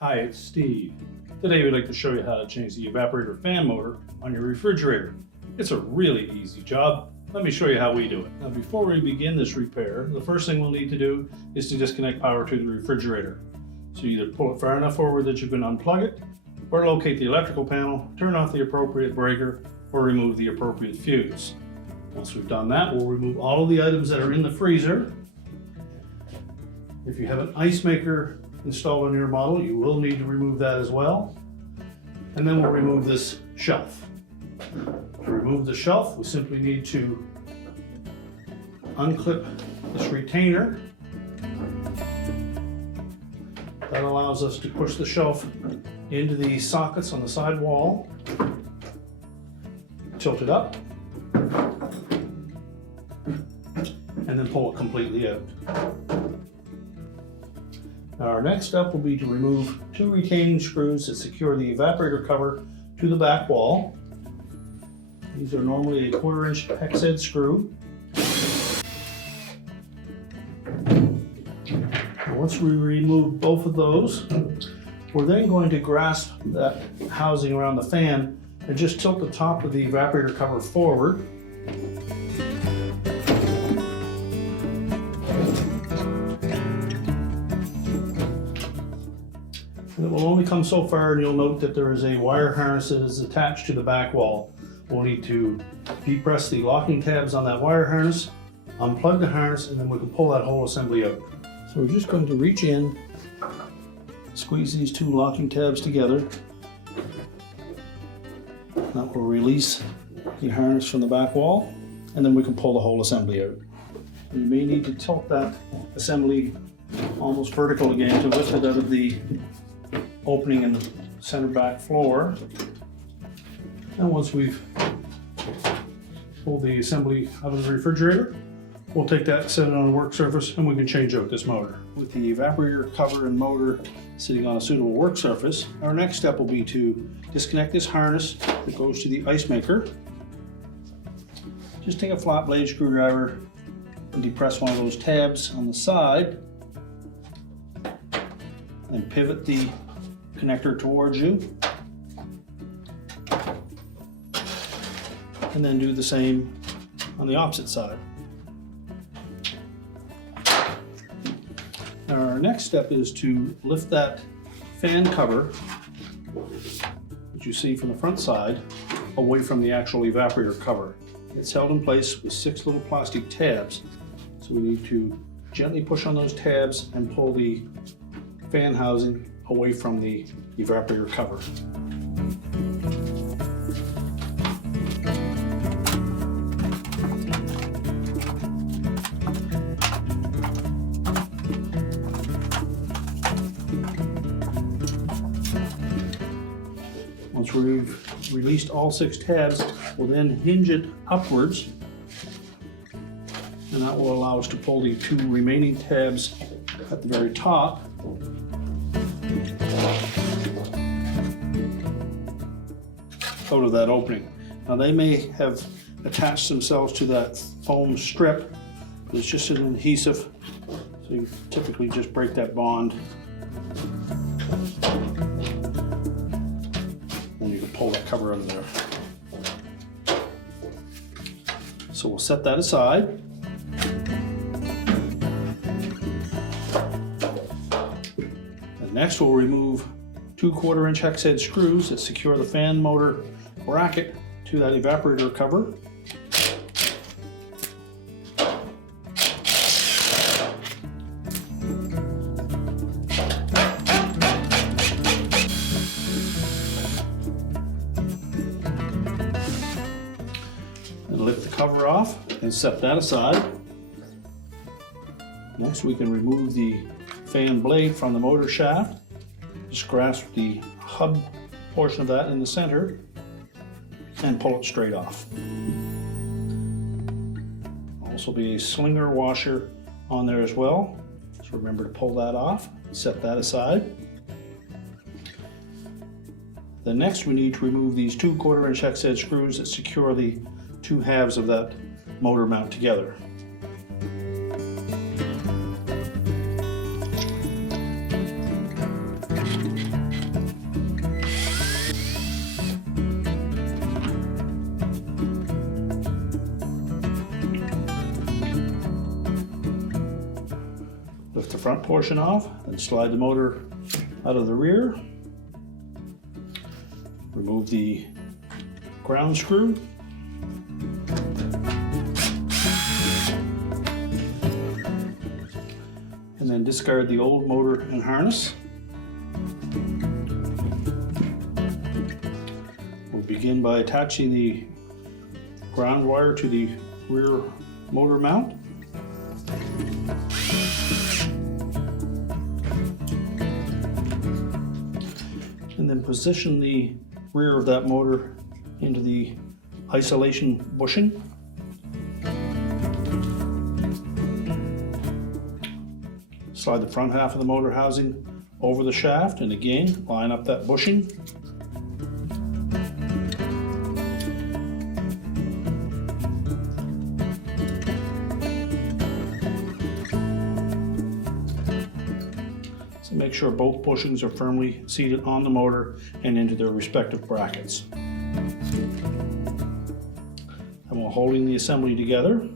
Hi, it's Steve. Today we'd like to show you how to change the evaporator fan motor on your refrigerator. It's a really easy job. Let me show you how we do it. Now before we begin this repair, the first thing we'll need to do is to disconnect power to the refrigerator. So you either pull it far enough forward that you can unplug it, or locate the electrical panel, turn off the appropriate breaker, or remove the appropriate fuse. Once we've done that, we'll remove all of the items that are in the freezer. If you have an ice maker installed on your model, you will need to remove that as well. And then we'll remove this shelf. To remove the shelf, we simply need to unclip this retainer. That allows us to push the shelf into the sockets on the side wall, tilt it up, and then pull it completely out. Our next step will be to remove two retaining screws that secure the evaporator cover to the back wall. These are normally a 1/4 inch hex head screw. Once we remove both of those, we're then going to grasp that housing around the fan and just tilt the top of the evaporator cover forward. And it will only come so far, and you'll note that there is a wire harness that is attached to the back wall. We'll need to depress the locking tabs on that wire harness, unplug the harness, and then we can pull that whole assembly out. So we're just going to reach in, squeeze these two locking tabs together. That will release the harness from the back wall, and then we can pull the whole assembly out. You may need to tilt that assembly almost vertical again to lift it out of the opening in the center back floor. And once we've pulled the assembly out of the refrigerator, we'll take that, set it on a work surface, and we can change out this motor. With the evaporator cover and motor sitting on a suitable work surface, our next step will be to disconnect this harness that goes to the ice maker. Just take a flat blade screwdriver and depress one of those tabs on the side, and pivot the connector towards you, and then do the same on the opposite side. Our next step is to lift that fan cover that you see from the front side away from the actual evaporator cover. It's held in place with 6 little plastic tabs, so we need to gently push on those tabs and pull the fan housing away from the evaporator cover. Once we've released all 6 tabs, we'll then hinge it upwards, and that will allow us to pull the 2 remaining tabs at the very top out of that opening. Now they may have attached themselves to that foam strip, but it's just an adhesive, so you typically just break that bond and you can pull that cover out of there. So we'll set that aside. And next we'll remove 2 1/4 inch hex head screws that secure the fan motor bracket to that evaporator cover. And lift the cover off and set that aside. Next we can remove the fan blade from the motor shaft. Just grasp the hub portion of that in the center and pull it straight off. Also be a slinger washer on there as well, so remember to pull that off, set that aside. Then next we need to remove these 2 1/4 inch hex head screws that secure the 2 halves of that motor mount together. the front portion off and slide the motor out of the rear. Remove the ground screw. And then discard the old motor and harness. We'll begin by attaching the ground wire to the rear motor mount. And then position the rear of that motor into the isolation bushing. Slide the front half of the motor housing over the shaft and again line up that bushing. So make sure both bushings are firmly seated on the motor and into their respective brackets. And while holding the assembly together,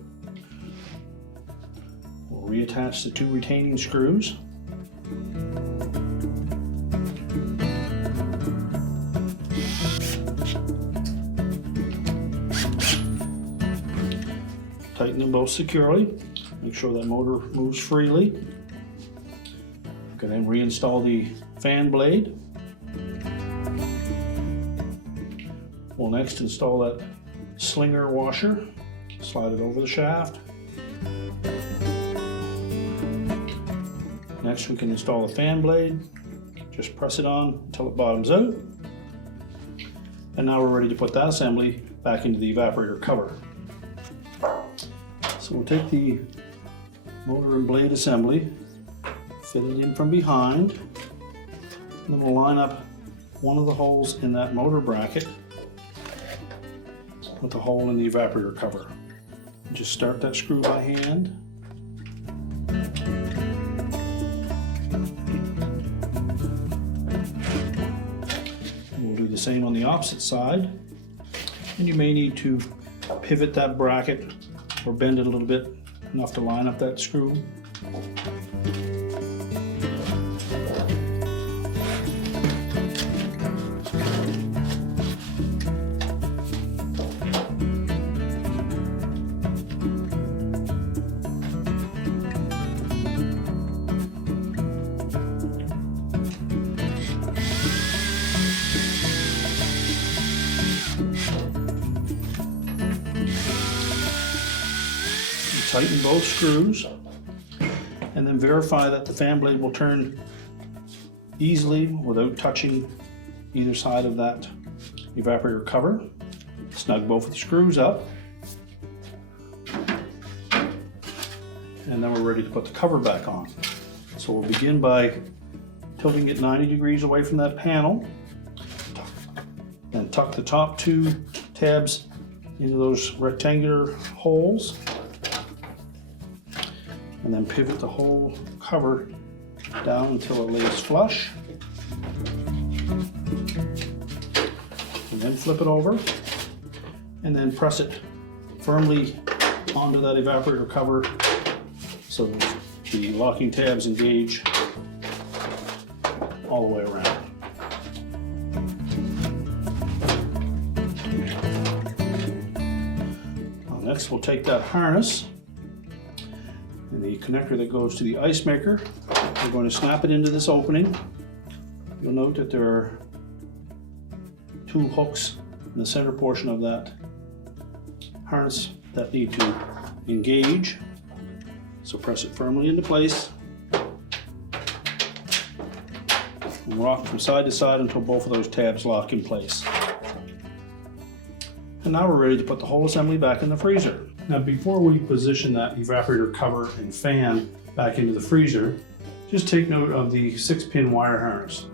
we'll reattach the two retaining screws. Tighten them both securely. Make sure that motor moves freely. You can then reinstall the fan blade. We'll next install that slinger washer. Slide it over the shaft. Next we can install the fan blade. Just press it on until it bottoms out. And now we're ready to put that assembly back into the evaporator cover. So we'll take the motor and blade assembly, fit it in from behind, and then we'll line up one of the holes in that motor bracket with the hole in the evaporator cover. Just start that screw by hand. And we'll do the same on the opposite side. And you may need to pivot that bracket or bend it a little bit enough to line up that screw. Tighten both screws and then verify that the fan blade will turn easily without touching either side of that evaporator cover. Snug both of the screws up and then we're ready to put the cover back on. So we'll begin by tilting it 90 degrees away from that panel and tuck the top two tabs into those rectangular holes. And then pivot the whole cover down until it lays flush. And then flip it over. And then press it firmly onto that evaporator cover so that the locking tabs engage all the way around. Next we'll take that harness and the connector that goes to the ice maker. We're going to snap it into this opening. You'll note that there are two hooks in the center portion of that harness that need to engage. So press it firmly into place and rock from side to side until both of those tabs lock in place. And now we're ready to put the whole assembly back in the freezer. Now before we position that evaporator cover and fan back into the freezer, just take note of the 6-pin wire harness.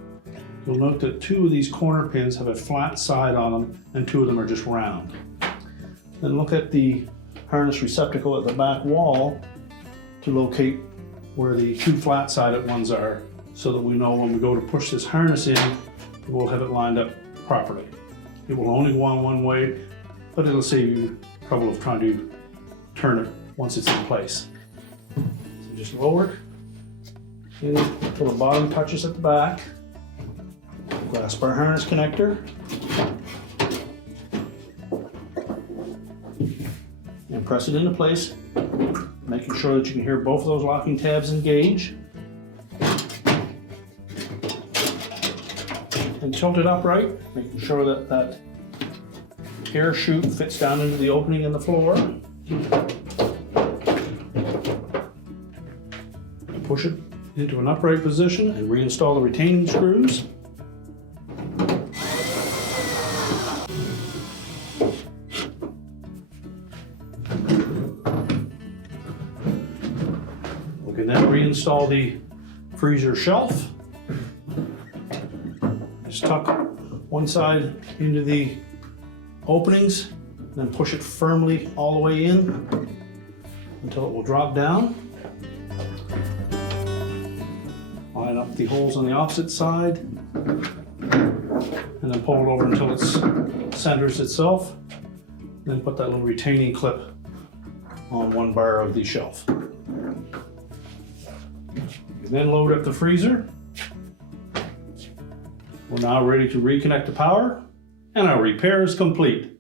You'll note that 2 of these corner pins have a flat side on them and 2 of them are just round. Then look at the harness receptacle at the back wall to locate where the 2 flat-sided ones are so that we know when we go to push this harness in, we'll have it lined up properly. It will only go on one way, but it'll save you trouble of trying to turn it once it's in place. So just lower it In little bottom touches at the back. Grasp our harness connector. And press it into place, making sure that you can hear both of those locking tabs engage. And tilt it upright, making sure that that air chute fits down into the opening in the floor. And push it into an upright position and reinstall the retaining screws. We can then reinstall the freezer shelf. Just tuck one side into the openings, then push it firmly all the way in until it will drop down. Line up the holes on the opposite side, and then pull it over until it centers itself. Then put that little retaining clip on one bar of the shelf. You then load up the freezer. We're now ready to reconnect the power, and our repair is complete.